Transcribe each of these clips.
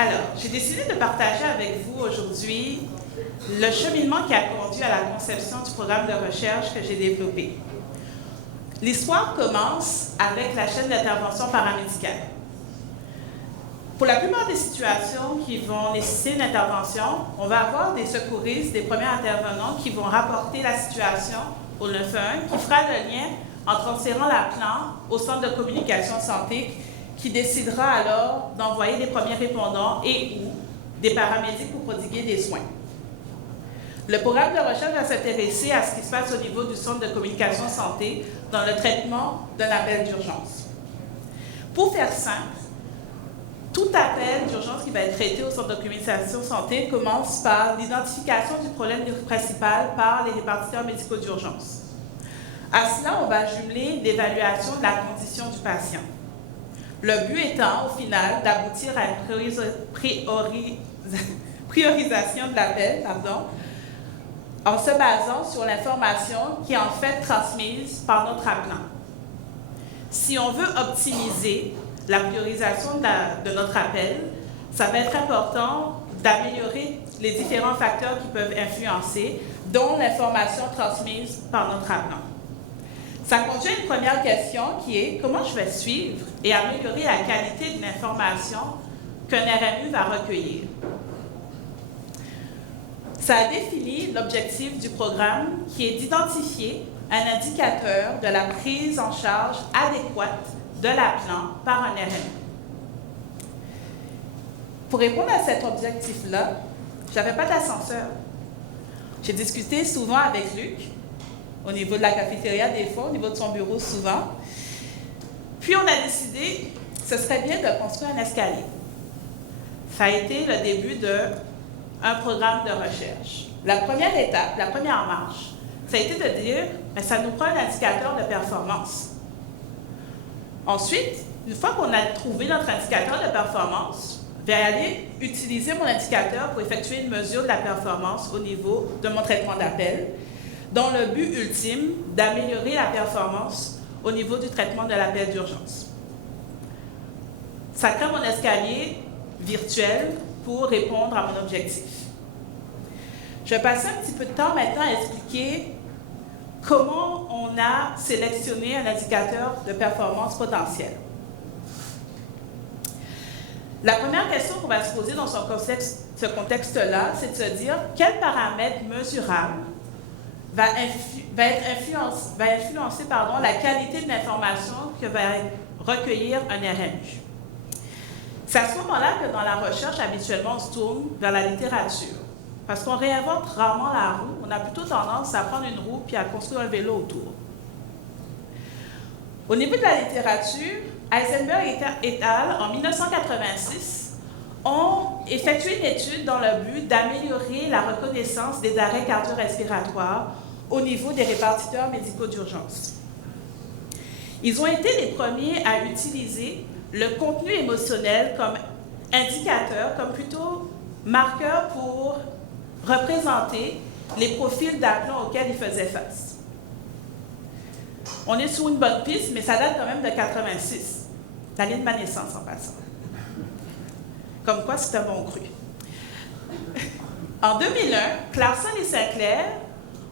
Alors, j'ai décidé de partager avec vous aujourd'hui le cheminement qui a conduit à la conception du programme de recherche que j'ai développé. L'histoire commence avec la chaîne d'intervention paramédicale. Pour la plupart des situations qui vont nécessiter une intervention, on va avoir des secouristes, des premiers intervenants qui vont rapporter la situation au 911, qui fera le lien en transférant l'appelant au centre de communication santé, qui décidera alors d'envoyer des premiers répondants et ou des paramédics pour prodiguer des soins. Le programme de recherche va s'intéresser à ce qui se passe au niveau du centre de communication santé dans le traitement d'un appel d'urgence. Pour faire simple, tout appel d'urgence qui va être traité au centre de communication santé commence par l'identification du problème principal par les répartiteurs médicaux d'urgence. À cela, on va jumeler l'évaluation de la condition du patient. Le but étant, au final, d'aboutir à une priorisation de l'appel, en se basant sur l'information qui est en fait transmise par notre appelant. Si on veut optimiser la priorisation de notre appel, ça va être important d'améliorer les différents facteurs qui peuvent influencer, dont l'information transmise par notre appelant. Ça conduit à une première question qui est comment je vais suivre et améliorer la qualité de l'information qu'un RMU va recueillir. Ça a défini l'objectif du programme qui est d'identifier un indicateur de la prise en charge adéquate de l'appelant par un RMU. Pour répondre à cet objectif-là, je n'avais pas d'ascenseur. J'ai discuté souvent avec Luc, au niveau de la cafétéria des fois, au niveau de son bureau souvent. Puis on a décidé que ce serait bien de construire un escalier. Ça a été le début d'un programme de recherche. La première étape, la première marche, ça a été de dire, bien, ça nous prend un indicateur de performance. Ensuite, une fois qu'on a trouvé notre indicateur de performance, je vais aller utiliser mon indicateur pour effectuer une mesure de la performance au niveau de mon traitement d'appel, dont le but ultime d'améliorer la performance au niveau du traitement de l'appel d'urgence. Ça crée mon escalier virtuel pour répondre à mon objectif. Je vais passer un petit peu de temps maintenant à expliquer comment on a sélectionné un indicateur de performance potentielle. La première question qu'on va se poser dans ce contexte-là, c'est de se dire quel paramètre mesurable va influencer la qualité de l'information que va recueillir un RMU. C'est à ce moment-là que dans la recherche, habituellement, on se tourne vers la littérature. Parce qu'on réinvente rarement la roue, on a plutôt tendance à prendre une roue puis à construire un vélo autour. Au niveau de la littérature, Eisenberg et al., en 1986, ont effectué une étude dans le but d'améliorer la reconnaissance des arrêts cardio-respiratoires au niveau des répartiteurs médicaux d'urgence. Ils ont été les premiers à utiliser le contenu émotionnel comme indicateur, comme plutôt marqueur pour représenter les profils d'appelants auxquels ils faisaient face. On est sur une bonne piste, mais ça date quand même de 86, l'année de ma naissance en passant. Comme quoi, c'est un bon cru. En 2001, Clarkson et Sinclair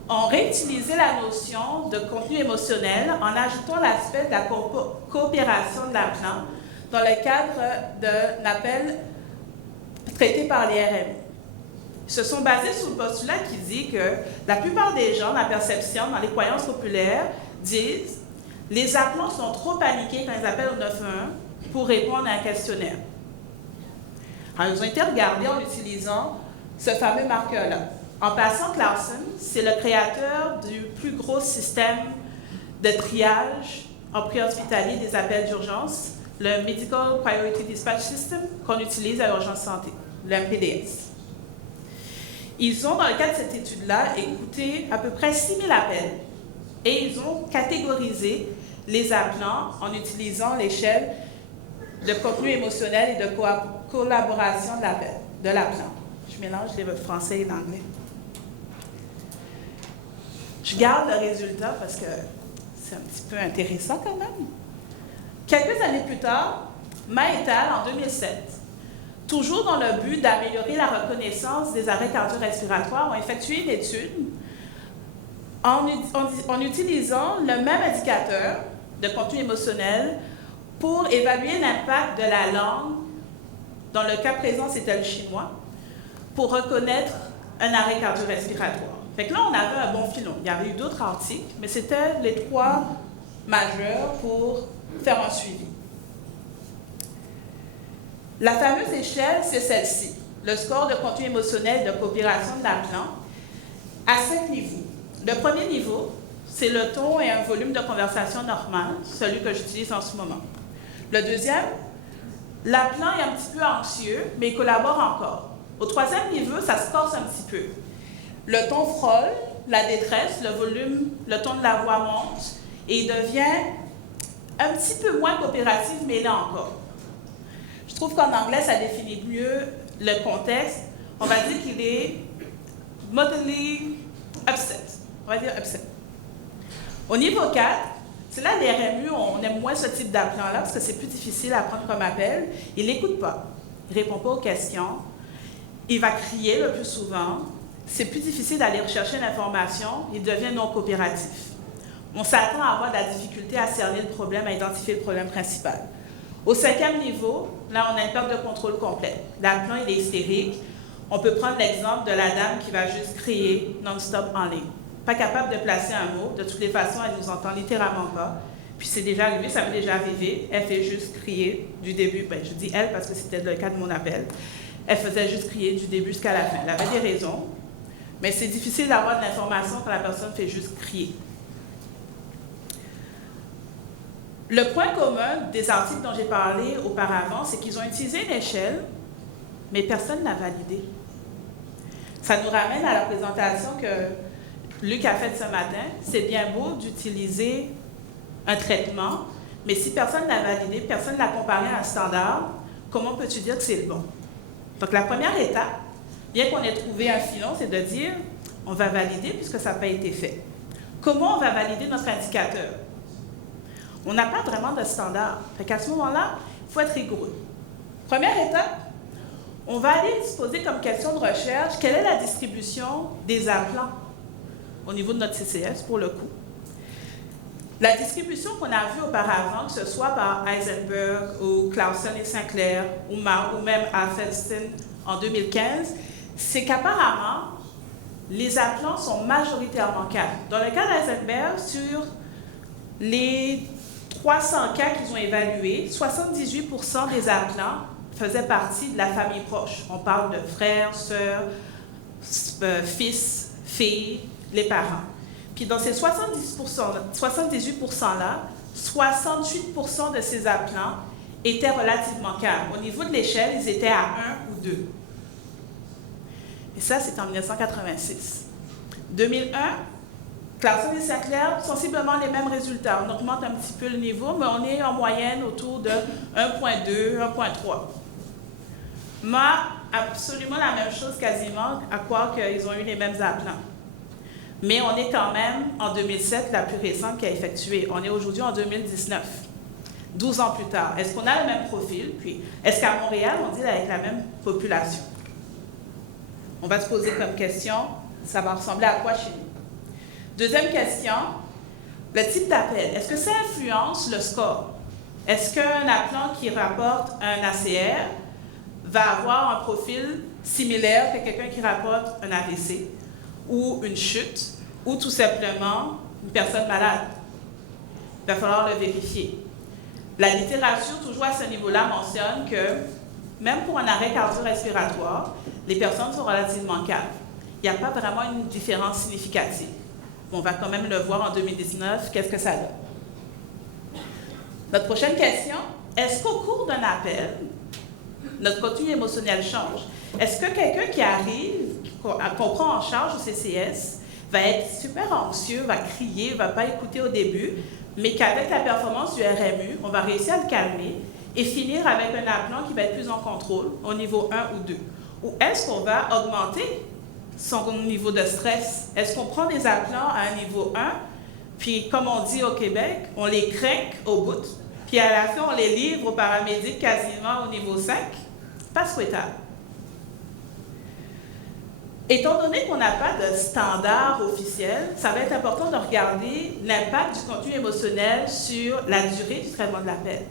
ont réutilisé la notion de contenu émotionnel en ajoutant l'aspect de la coopération de l'appelant dans le cadre d'un appel traité par les RMU. Ils se sont basés sur le postulat qui dit que la plupart des gens, la perception, dans les croyances populaires, disent « les appelants sont trop paniqués quand ils appellent au 911 pour répondre à un questionnaire ». Alors, ils ont été regardés en utilisant ce fameux marqueur-là. En passant, Clarkson, c'est le créateur du plus gros système de triage en préhospitalier des appels d'urgence, le Medical Priority Dispatch System, qu'on utilise à l'urgence santé, le MPDS. Ils ont, dans le cadre de cette étude-là, écouté à peu près 6000 appels et ils ont catégorisé les appelants en utilisant l'échelle de contenu émotionnel et de collaboration de l'appelant. Je mélange le français et l'anglais. Je garde le résultat parce que c'est un petit peu intéressant quand même. Quelques années plus tard, Ma et al., en 2007, toujours dans le but d'améliorer la reconnaissance des arrêts cardio-respiratoires, ont effectué une étude en utilisant le même indicateur de contenu émotionnel pour évaluer l'impact de la langue, dans le cas présent c'était le chinois, pour reconnaître un arrêt cardio-respiratoire. Fait que là, on avait un bon filon. Il y avait eu d'autres articles, mais c'était les 3 majeurs pour faire un suivi. La fameuse échelle, c'est celle-ci, le score de contenu émotionnel de coopération de l'appelant, à 5 niveaux. Le premier niveau, c'est le ton et un volume de conversation normal, celui que j'utilise en ce moment. Le deuxième, l'appelant est un petit peu anxieux, mais il collabore encore. Au troisième niveau, ça se corse un petit peu. Le ton frôle, la détresse, le volume, le ton de la voix monte et il devient un petit peu moins coopératif, mais là encore. Je trouve qu'en anglais, ça définit mieux le contexte. On va dire qu'il est moderately upset. On va dire upset. Au niveau 4, c'est là les RMU, on aime moins ce type d'appelant-là parce que c'est plus difficile à prendre comme appel. Il n'écoute pas, il ne répond pas aux questions, il va crier le plus souvent. C'est plus difficile d'aller rechercher l'information, il devient non coopératif. On s'attend à avoir de la difficulté à cerner le problème, à identifier le problème principal. Au 5e niveau, là, on a une perte de contrôle complète. L'appelant, il est hystérique. On peut prendre l'exemple de la dame qui va juste crier non-stop en ligne. Pas capable de placer un mot. De toutes les façons, elle ne nous entend littéralement pas. Puis c'est déjà arrivé, ça m'est déjà arrivé. Elle fait juste crier du début. Ben, je dis elle parce que c'était le cas de mon appel. Elle faisait juste crier du début jusqu'à la fin. Elle avait des raisons. Mais c'est difficile d'avoir de l'information quand la personne fait juste crier. Le point commun des articles dont j'ai parlé auparavant, c'est qu'ils ont utilisé une échelle, mais personne ne l'a validée. Ça nous ramène à la présentation que Luc a faite ce matin. C'est bien beau d'utiliser un traitement, mais si personne ne l'a validé, personne ne l'a comparé à un standard, comment peux-tu dire que c'est le bon? Donc la première étape, bien qu'on ait trouvé un filon, c'est de dire, on va valider puisque ça n'a pas été fait. Comment on va valider notre indicateur? On n'a pas vraiment de standard. Fait qu'à ce moment-là, il faut être rigoureux. Première étape, on va aller se poser comme question de recherche, quelle est la distribution des appelants au niveau de notre CCS pour le coup. La distribution qu'on a vue auparavant, que ce soit par Eisenberg ou Clausen et Sinclair ou même Alfenstein en 2015, c'est qu'apparemment, les appelants sont majoritairement calmes. Dans le cas d'Eisenberg, sur les 300 cas qu'ils ont évalués, 78% des appelants faisaient partie de la famille proche. On parle de frères, sœurs, fils, filles, les parents. Puis dans ces 78%-là, 68% de ces appelants étaient relativement calmes. Au niveau de l'échelle, ils étaient à 1 ou 2. Et ça, c'est en 1986. 2001, Clausen et Sinclair, sensiblement les mêmes résultats. On augmente un petit peu le niveau, mais on est en moyenne autour de 1.2, 1.3. Moi, absolument la même chose quasiment, à croire qu'ils ont eu les mêmes appelants. Mais on est quand même en 2007, la plus récente qui a effectué. On est aujourd'hui en 2019, 12 ans plus tard. Est-ce qu'on a le même profil? Puis, est-ce qu'à Montréal, on deal avec la même population? On va se poser comme question, ça va ressembler à quoi chez nous? Deuxième question, le type d'appel. Est-ce que ça influence le score? Est-ce qu'un appelant qui rapporte un ACR va avoir un profil similaire que quelqu'un qui rapporte un AVC ou une chute ou tout simplement une personne malade? Il va falloir le vérifier. La littérature, toujours à ce niveau-là, mentionne que même pour un arrêt cardio-respiratoire, les personnes sont relativement calmes. Il n'y a pas vraiment une différence significative. On va quand même le voir en 2019, qu'est-ce que ça donne. Notre prochaine question, est-ce qu'au cours d'un appel, notre contenu émotionnel change? Est-ce que quelqu'un qui arrive, qu'on prend en charge au CCS, va être super anxieux, va crier, ne va pas écouter au début, mais qu'avec la performance du RMU, on va réussir à le calmer et finir avec un appelant qui va être plus en contrôle au niveau 1 ou 2? Ou est-ce qu'on va augmenter son niveau de stress? Est-ce qu'on prend des appelants à un niveau 1, puis comme on dit au Québec, on les craque au bout, puis à la fin, on les livre aux paramédics quasiment au niveau 5? pas souhaitable. Étant donné qu'on n'a pas de standard officiel, ça va être important de regarder l'impact du contenu émotionnel sur la durée du traitement de l'appel.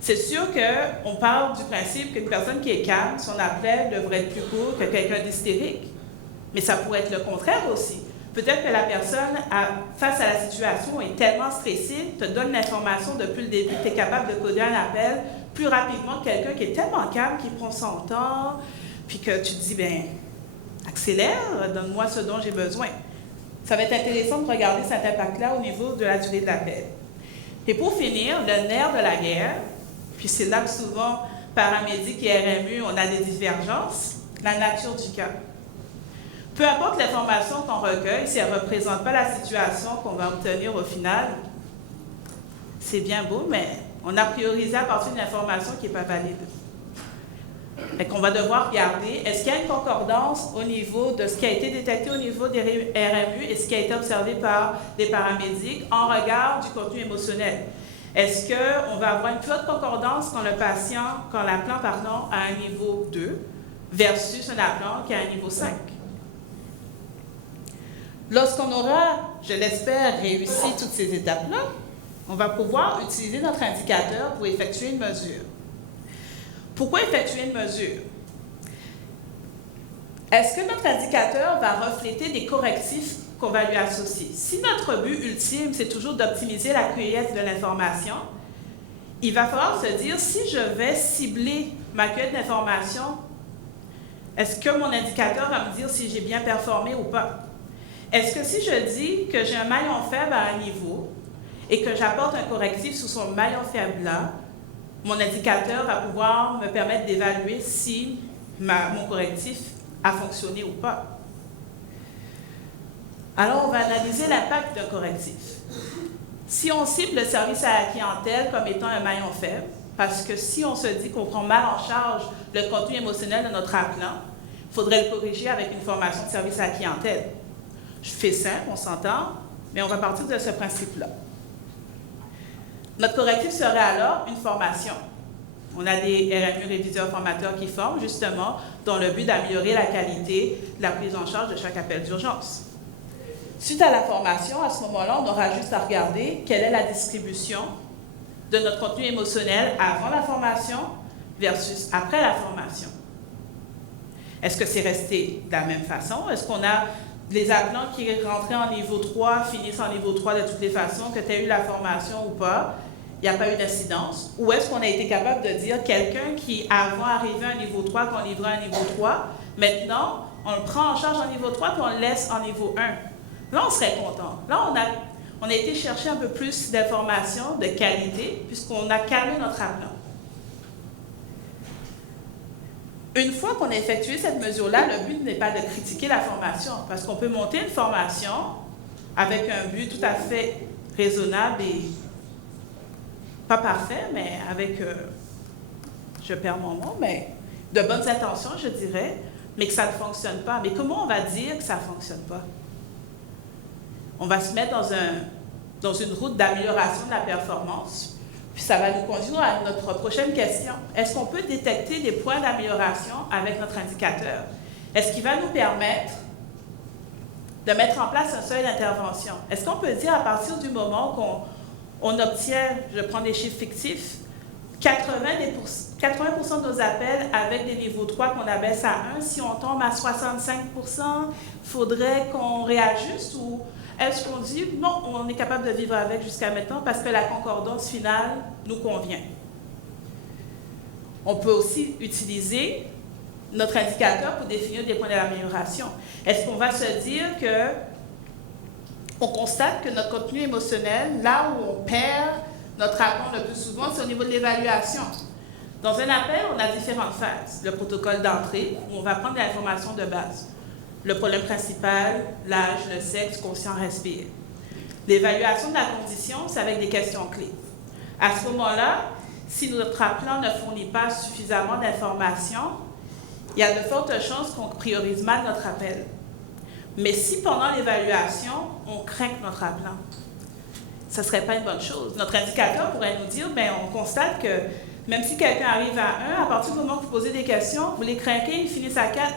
C'est sûr qu'on part du principe qu'une personne qui est calme, son appel devrait être plus court que quelqu'un d'hystérique. Mais ça pourrait être le contraire aussi. Peut-être que la personne, face à la situation, est tellement stressée, te donne l'information depuis le début, tu es capable de coder un appel plus rapidement que quelqu'un qui est tellement calme, qui prend son temps, puis que tu te dis, bien, accélère, donne-moi ce dont j'ai besoin. Ça va être intéressant de regarder cet impact-là au niveau de la durée de l'appel. Et pour finir, le nerf de la guerre, puis c'est là que souvent, paramédic et RMU, on a des divergences, la nature du cas. Peu importe l'information qu'on recueille, si elle ne représente pas la situation qu'on va obtenir au final, c'est bien beau, mais on a priorisé à partir d'une information qui n'est pas valide. Fait qu'on va devoir regarder, est-ce qu'il y a une concordance au niveau de ce qui a été détecté au niveau des RMU et ce qui a été observé par des paramédics en regard du contenu émotionnel? Est-ce qu'on va avoir une plus haute concordance quand l'appelant a un niveau 2 versus un appelant qui a un niveau 5? Lorsqu'on aura, je l'espère, réussi toutes ces étapes-là, on va pouvoir utiliser notre indicateur pour effectuer une mesure. Pourquoi effectuer une mesure? Est-ce que notre indicateur va refléter des correctifs qu'on va lui associer? Si notre but ultime, c'est toujours d'optimiser la cueillette de l'information, il va falloir se dire, si je vais cibler ma cueillette d'information, est-ce que mon indicateur va me dire si j'ai bien performé ou pas? Est-ce que si je dis que j'ai un maillon faible à un niveau et que j'apporte un correctif sous son maillon faible-là, mon indicateur va pouvoir me permettre d'évaluer si mon correctif a fonctionné ou pas. Alors, on va analyser l'impact d'un correctif. Si on cible le service à la clientèle comme étant un maillon faible, parce que si on se dit qu'on prend mal en charge le contenu émotionnel de notre appelant, il faudrait le corriger avec une formation de service à la clientèle. Je fais simple, on s'entend, mais on va partir de ce principe-là. Notre correctif serait alors une formation. On a des RMU réviseurs formateurs qui forment justement dans le but d'améliorer la qualité de la prise en charge de chaque appel d'urgence. Suite à la formation, à ce moment-là, on aura juste à regarder quelle est la distribution de notre contenu émotionnel avant la formation versus après la formation. Est-ce que c'est resté de la même façon? Est-ce qu'on a les appelants qui rentraient en niveau 3 finissent en niveau 3 de toutes les façons, que tu aies eu la formation ou pas, il n'y a pas eu d'incidence? Ou est-ce qu'on a été capable de dire quelqu'un qui, avant arrivé à un niveau 3, qu'on livrait un niveau 3, maintenant, on le prend en charge en niveau 3 puis on le laisse en niveau 1. Là, on serait content. Là, on a été chercher un peu plus d'informations de qualité puisqu'on a calmé notre appelant. Une fois qu'on a effectué cette mesure-là, le but n'est pas de critiquer la formation, parce qu'on peut monter une formation avec un but tout à fait raisonnable et pas parfait, mais avec, je perds mon mot, mais de bonnes intentions, je dirais, mais que ça ne fonctionne pas. Mais comment on va dire que ça ne fonctionne pas? On va se mettre dans une route d'amélioration de la performance. Puis ça va nous conduire à notre prochaine question. Est-ce qu'on peut détecter des points d'amélioration avec notre indicateur? Est-ce qu'il va nous permettre de mettre en place un seuil d'intervention? Est-ce qu'on peut dire à partir du moment qu'on obtient, je prends des chiffres fictifs, 80% de nos appels avec des niveaux 3 qu'on abaisse à 1, si on tombe à 65%, il faudrait qu'on réajuste ou est-ce qu'on dit non, on est capable de vivre avec jusqu'à maintenant parce que la concordance finale nous convient? On peut aussi utiliser notre indicateur pour définir des points d'amélioration. Est-ce qu'on va se dire qu'on constate que notre contenu émotionnel, là où on perd notre apport le plus souvent, c'est au niveau de l'évaluation. Dans un appel, on a différentes phases. Le protocole d'entrée, où on va prendre l'information de base. Le problème principal, l'âge, le sexe, conscient, respire. L'évaluation de la condition, c'est avec des questions clés. À ce moment-là, si notre appelant ne fournit pas suffisamment d'informations, il y a de fortes chances qu'on priorise mal notre appel. Mais si pendant l'évaluation, on craint notre appelant, ce ne serait pas une bonne chose. Notre indicateur pourrait nous dire, bien, on constate que Même si quelqu'un arrive à 1, à partir du moment où vous posez des questions, vous les craquez, ils finissent à 4. À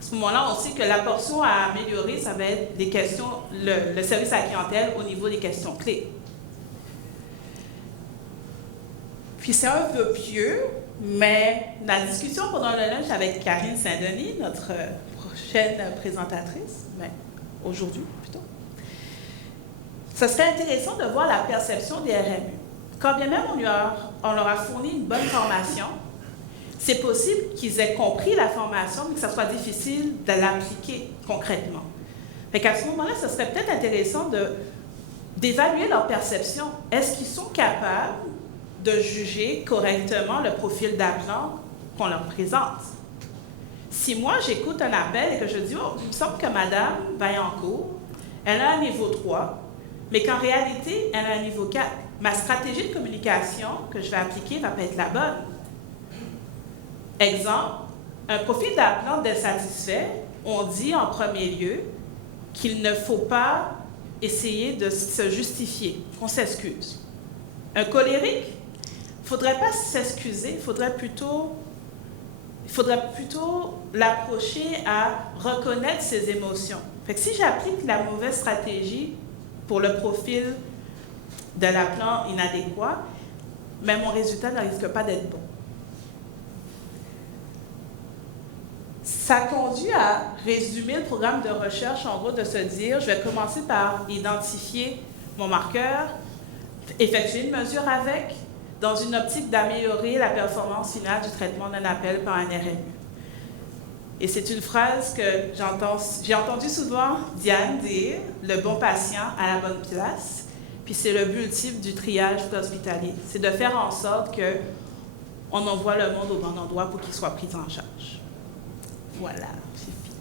ce moment-là, on sait que la portion à améliorer, ça va être des questions, le service à la clientèle au niveau des questions clés. Puis c'est un peu pieux, mais la discussion pendant le lunch avec Karine Saint-Denis, notre prochaine présentatrice, mais aujourd'hui plutôt, ce serait intéressant de voir la perception des RMU. Quand bien même on leur a fourni une bonne formation, c'est possible qu'ils aient compris la formation, mais que ça soit difficile de l'appliquer concrètement. Fait qu'à ce moment-là, ce serait peut-être intéressant d'évaluer leur perception. Est-ce qu'ils sont capables de juger correctement le profil d'appelant qu'on leur présente? Si moi, j'écoute un appel et que je dis « Oh, il me semble que Madame Vaillancourt, elle a un niveau 3, mais qu'en réalité, elle a un niveau 4. » Ma stratégie de communication que je vais appliquer va pas être la bonne. Exemple, un profil d'appelant désatisfait, on dit en premier lieu qu'il ne faut pas essayer de se justifier, qu'on s'excuse. Un colérique, il ne faudrait pas s'excuser, il faudrait plutôt l'approcher à reconnaître ses émotions. Fait que si j'applique la mauvaise stratégie pour le profil de l'appelant inadéquat, mais mon résultat ne risque pas d'être bon. Ça conduit à résumer le programme de recherche, en gros, de se dire, je vais commencer par identifier mon marqueur, effectuer une mesure avec, dans une optique d'améliorer la performance finale du traitement d'un appel par un RMU. Et c'est une phrase que j'ai entendu souvent Diane dire, le bon patient à la bonne place, puis c'est le but ultime du triage hospitalier, c'est de faire en sorte qu'on envoie le monde au bon endroit pour qu'il soit pris en charge. Voilà, c'est fini.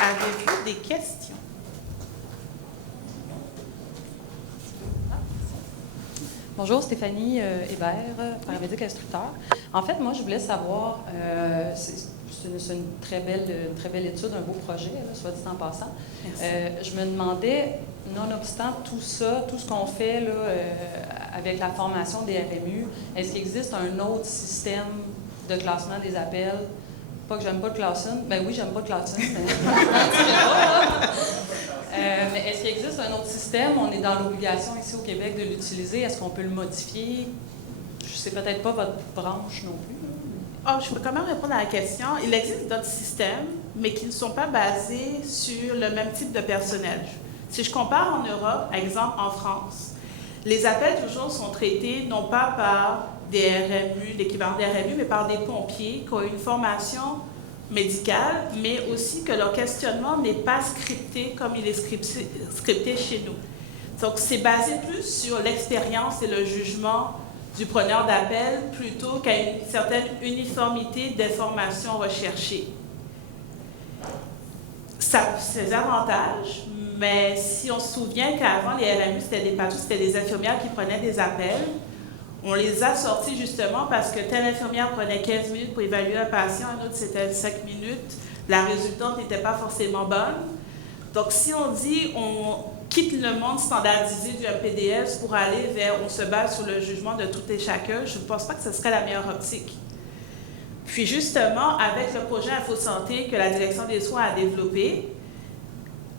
Avez-vous des questions? Bonjour, Stéphanie Hébert, paramédic instructeur. En fait, moi, je voulais savoir, c'est une très belle étude, un beau projet, là, soit dit en passant. Je me demandais, nonobstant tout ça, tout ce qu'on fait là, avec la formation des RMU, est-ce qu'il existe un autre système de classement des appels? Pas que j'aime pas le Claussen. Ben oui, j'aime pas le Claussen. Mais est-ce qu'il existe un autre système? On est dans l'obligation ici au Québec de l'utiliser. Est-ce qu'on peut le modifier? Je sais peut-être pas votre branche non plus. Oh, je peux quand même répondre à la question. Il existe d'autres systèmes, mais qui ne sont pas basés sur le même type de personnel. Si je compare en Europe, exemple en France, les appels toujours sont traités non pas par des RMU, l'équivalent des RMU, mais par des pompiers qui ont une formation médicale, mais aussi que leur questionnement n'est pas scripté comme il est scripté chez nous. Donc, c'est basé plus sur l'expérience et le jugement du preneur d'appel plutôt qu'à une certaine uniformité d'informations recherchées. Ça a ses avantages, mais si on se souvient qu'avant, les RMU, c'était des patrons, c'était des infirmières qui prenaient des appels, on les a sortis justement parce que telle infirmière prenait 15 minutes pour évaluer un patient, un autre c'était 5 minutes, la résultante n'était pas forcément bonne. Donc si on dit on quitte le monde standardisé du MPDS pour aller vers, on se base sur le jugement de tout et chacun, je ne pense pas que ce serait la meilleure optique. Puis justement, avec le projet InfoSanté que la Direction des soins a développé,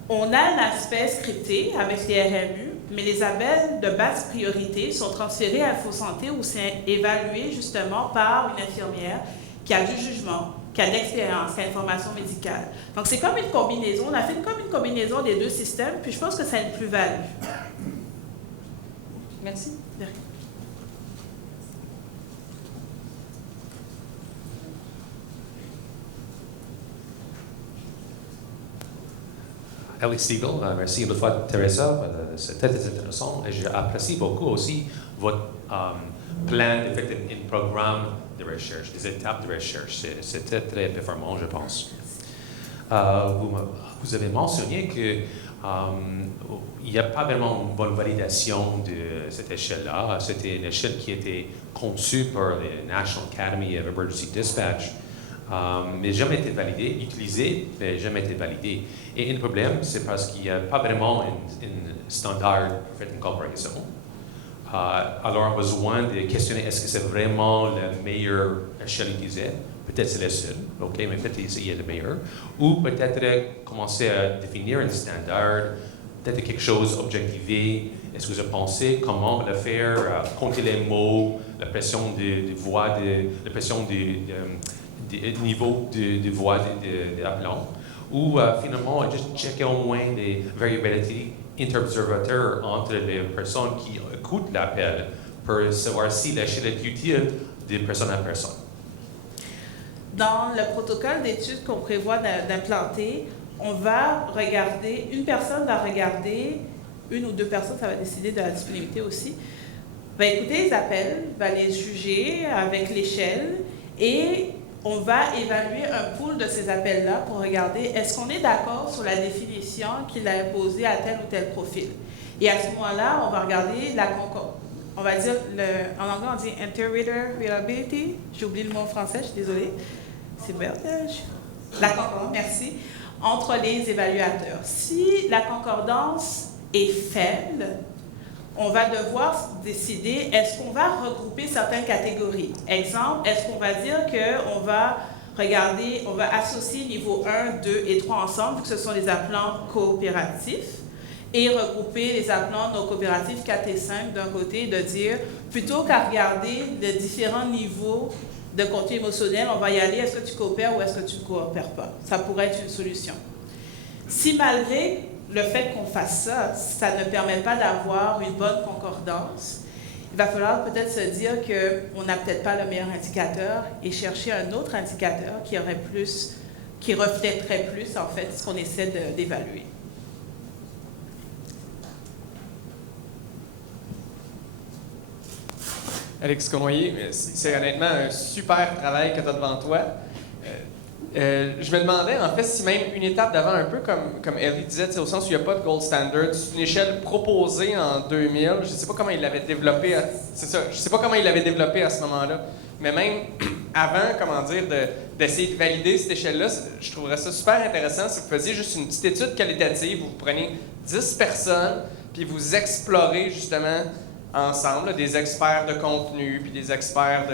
on a un aspect scripté avec les RMU, mais les appels de basse priorité sont transférés à InfoSanté où c'est évalué justement par une infirmière qui a du jugement, qui a de l'expérience, qui a une formation médicale. Donc c'est comme une combinaison, on a fait comme une combinaison des deux systèmes, puis je pense que ça a une plus-value. Merci. Alex Siegel, merci une fois Teresa, c'était très intéressant et j'apprécie beaucoup aussi votre plan, un programme de recherche, des étapes de recherche. C'était très performant, je pense. Vous avez mentionné qu'il n'y a pas vraiment une bonne validation de cette échelle-là. C'était une échelle qui était conçue par la National Academy of Emergency Dispatch mais jamais été validé, utilisé, mais jamais été validé. Et un problème, c'est parce qu'il n'y a pas vraiment un standard pour faire une comparaison. Alors, on a besoin de questionner est-ce que c'est vraiment la meilleure échelle utilisée. Peut-être c'est la seule, ok, mais peut-être essayer le meilleur. Ou peut-être commencer à définir un standard, peut-être quelque chose objectivé. Est-ce que vous pensez comment le faire, compter les mots, la pression de voix, la pression du niveau de voix de l'appelant? Ou finalement, juste checker au moins des variabilités interobservateurs entre les personnes qui écoutent l'appel pour savoir si l'échelle est utile de personne à personne. Dans le protocole d'études qu'on prévoit d'implanter, on va regarder, une personne va regarder, une ou deux personnes, ça va décider de la disponibilité aussi, va écouter les appels, va les juger avec l'échelle et on va évaluer un pool de ces appels-là pour regarder est-ce qu'on est d'accord sur la définition qu'il a imposée à tel ou tel profil. Et à ce moment-là, on va regarder la concorde. On va dire, en anglais, on dit « inter-reader reliability ». J'ai oublié le mot en français, je suis désolée. C'est bien. La concordance, merci. Entre les évaluateurs. Si la concordance est faible, on va devoir décider, est-ce qu'on va regrouper certaines catégories? Exemple, est-ce qu'on va dire qu'on va regarder, on va associer niveau 1, 2 et 3 ensemble, vu que ce sont les appelants coopératifs, et regrouper les appelants non coopératifs 4 et 5 d'un côté, de dire, plutôt qu'à regarder les différents niveaux de contenu émotionnel, on va y aller, est-ce que tu coopères ou est-ce que tu ne coopères pas? Ça pourrait être une solution. Si malgré le fait qu'on fasse ça, ça ne permet pas d'avoir une bonne concordance, il va falloir peut-être se dire qu'on n'a peut-être pas le meilleur indicateur et chercher un autre indicateur qui reflèterait plus en fait ce qu'on essaie d'évaluer. Alex Cournoyer, c'est honnêtement un super travail que tu as devant toi. Je me demandais, en fait, si même une étape d'avant, un peu comme Ellie disait, au sens où il n'y a pas de gold standard, c'est une échelle proposée en 2000. Je ne sais pas comment il l'avait développée. C'est ça. Je sais pas comment il l'avait développée à ce moment-là. Mais même avant, comment dire, d'essayer de valider cette échelle-là, je trouverais ça super intéressant si vous faisiez juste une petite étude qualitative où vous prenez 10 personnes puis vous explorez justement ensemble, des experts de contenu, puis des experts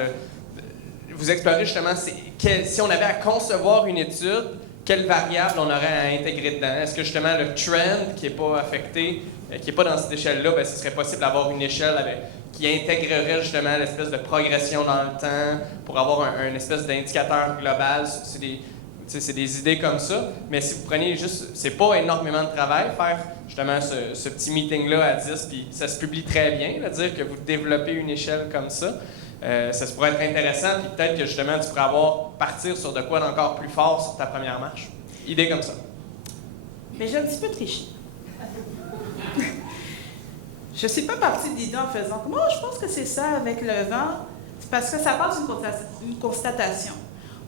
vous explorez justement si on avait à concevoir une étude, quelles variables on aurait à intégrer dedans. Est-ce que justement le trend qui n'est pas affecté, qui n'est pas dans cette échelle-là, ben, ce serait possible d'avoir une échelle qui intégrerait justement l'espèce de progression dans le temps pour avoir un espèce d'indicateur global. C'est des idées comme ça, mais si vous prenez juste, c'est pas énormément de travail faire justement ce petit meeting-là à 10, puis ça se publie très bien, dire que vous développez une échelle comme ça. Ça pourrait être intéressant, puis peut-être que justement tu pourrais partir sur de quoi d'encore plus fort sur ta première marche. Idée comme ça. Mais j'ai un petit peu triché. Je ne suis pas partie de l'idée en faisant « Moi, je pense que c'est ça avec le vent », parce que ça part d'une constatation.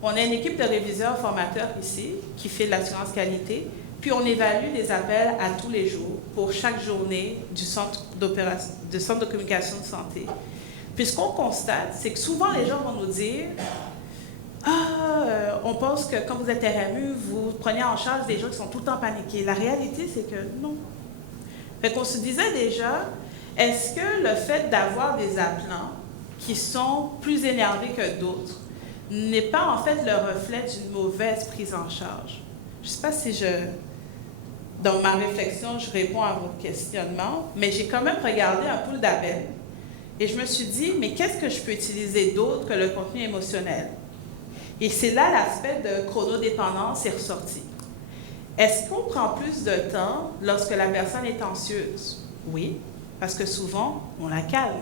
On a une équipe de réviseurs formateurs ici qui fait de l'assurance qualité, puis on évalue les appels à tous les jours pour chaque journée du centre de communication de santé. Puis ce qu'on constate, c'est que souvent les gens vont nous dire « Ah, on pense que quand vous êtes RMU, vous prenez en charge des gens qui sont tout le temps paniqués. » La réalité, c'est que non. Fait qu'on se disait déjà, est-ce que le fait d'avoir des appelants qui sont plus énervés que d'autres n'est pas en fait le reflet d'une mauvaise prise en charge? Je ne sais pas si dans ma réflexion, je réponds à votre questionnement, mais j'ai quand même regardé un pool d'appels et je me suis dit, mais qu'est-ce que je peux utiliser d'autre que le contenu émotionnel? Et c'est là l'aspect de chronodépendance est ressorti. Est-ce qu'on prend plus de temps lorsque la personne est anxieuse? Oui, parce que souvent, on la calme.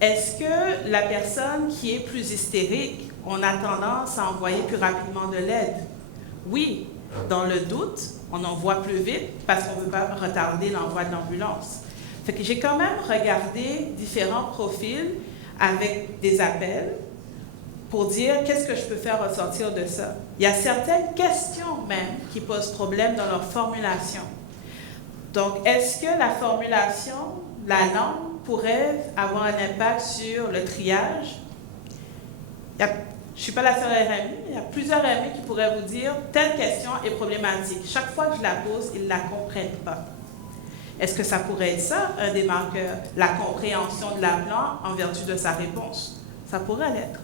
Est-ce que la personne qui est plus hystérique, on a tendance à envoyer plus rapidement de l'aide? Oui, dans le doute, on envoie plus vite parce qu'on ne veut pas retarder l'envoi de l'ambulance. Fait que j'ai quand même regardé différents profils avec des appels pour dire qu'est-ce que je peux faire ressortir de ça. Il y a certaines questions même qui posent problème dans leur formulation. Donc, est-ce que la formulation, la langue, pourrait avoir un impact sur le triage? je ne suis pas la seule RMI, mais il y a plusieurs RMI qui pourraient vous dire telle question est problématique. Chaque fois que je la pose, ils ne la comprennent pas. Est-ce que ça pourrait être ça, un des marqueurs, la compréhension de l'appelant en vertu de sa réponse? Ça pourrait l'être.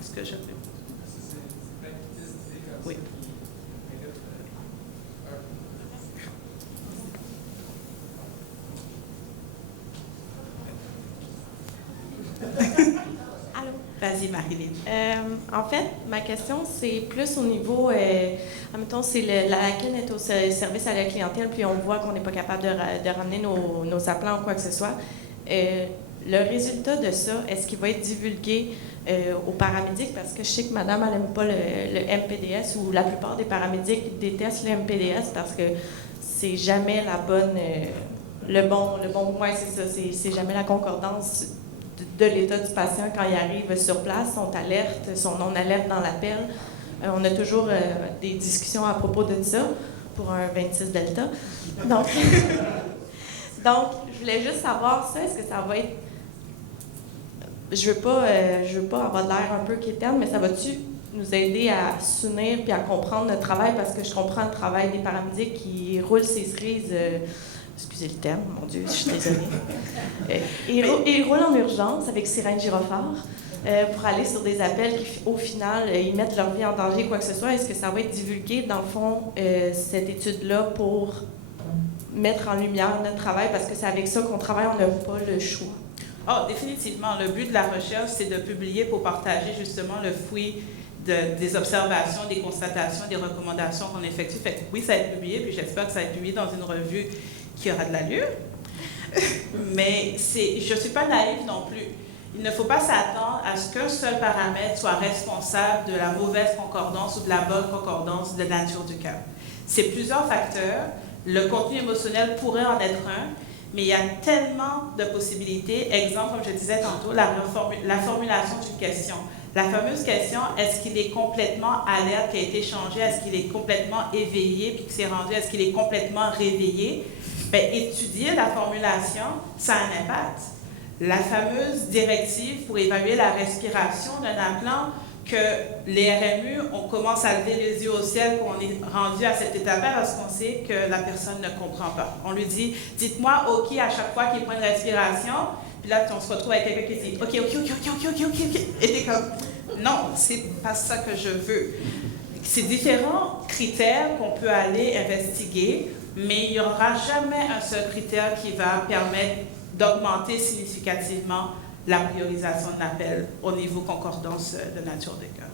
Est-ce que je peux? Oui. Allô? Vas-y, Marilyn. En fait, ma question, c'est plus au niveau, admettons, c'est la laquelle est au service à la clientèle, puis on voit qu'on n'est pas capable de ramener nos appelants ou quoi que ce soit. Le résultat de ça, est-ce qu'il va être divulgué aux paramédics? Parce que je sais que madame, elle n'aime pas le MPDS, ou la plupart des paramédics détestent le MPDS parce que c'est jamais la bonne, le bon point, c'est ça, c'est jamais la concordance de l'état du patient quand il arrive sur place, son non-alerte dans l'appel. On a toujours des discussions à propos de ça pour un 26 Delta. Donc, je voulais juste savoir ça, est-ce que ça va être... Je veux pas avoir de l'air un peu quétaine, mais ça va-tu nous aider à s'unir puis à comprendre notre travail, parce que je comprends le travail des paramédics qui roulent ces cerises... excusez le terme, mon Dieu, je suis désolée. Ils roulent en urgence avec sirène gyrophare pour aller sur des appels qui, au final, ils mettent leur vie en danger, quoi que ce soit. Est-ce que ça va être divulgué, dans le fond, cette étude-là, pour mettre en lumière notre travail? Parce que c'est avec ça qu'on travaille, on n'a pas le choix. Oh, définitivement. Le but de la recherche, c'est de publier pour partager justement le fruit des observations, des constatations, des recommandations qu'on effectue. Fait que oui, ça va être publié, puis j'espère que ça va être publié dans une revue qui aura de l'allure. Mais je ne suis pas naïve non plus. Il ne faut pas s'attendre à ce qu'un seul paramètre soit responsable de la mauvaise concordance ou de la bonne concordance de la nature du cas. C'est plusieurs facteurs. Le contenu émotionnel pourrait en être un, mais il y a tellement de possibilités. Exemple, comme je disais tantôt, la formulation d'une question. La fameuse question, est-ce qu'il est complètement alerte, qui a été changé, est-ce qu'il est complètement éveillé, puis qui s'est rendu, est-ce qu'il est complètement réveillé? Bien, étudier la formulation, ça a un impact. La fameuse directive pour évaluer la respiration d'un appelant, que les RMU, on commence à lever les yeux au ciel qu'on est rendu à cette étape-là parce qu'on sait que la personne ne comprend pas. On lui dit, dites-moi OK à chaque fois qu'il prend une respiration, puis là, on se retrouve avec quelqu'un qui dit OK. Et t'es comme, non, c'est pas ça que je veux. C'est différents critères qu'on peut aller investiguer, mais il n'y aura jamais un seul critère qui va permettre d'augmenter significativement la priorisation de l'appel au niveau concordance de nature des cas.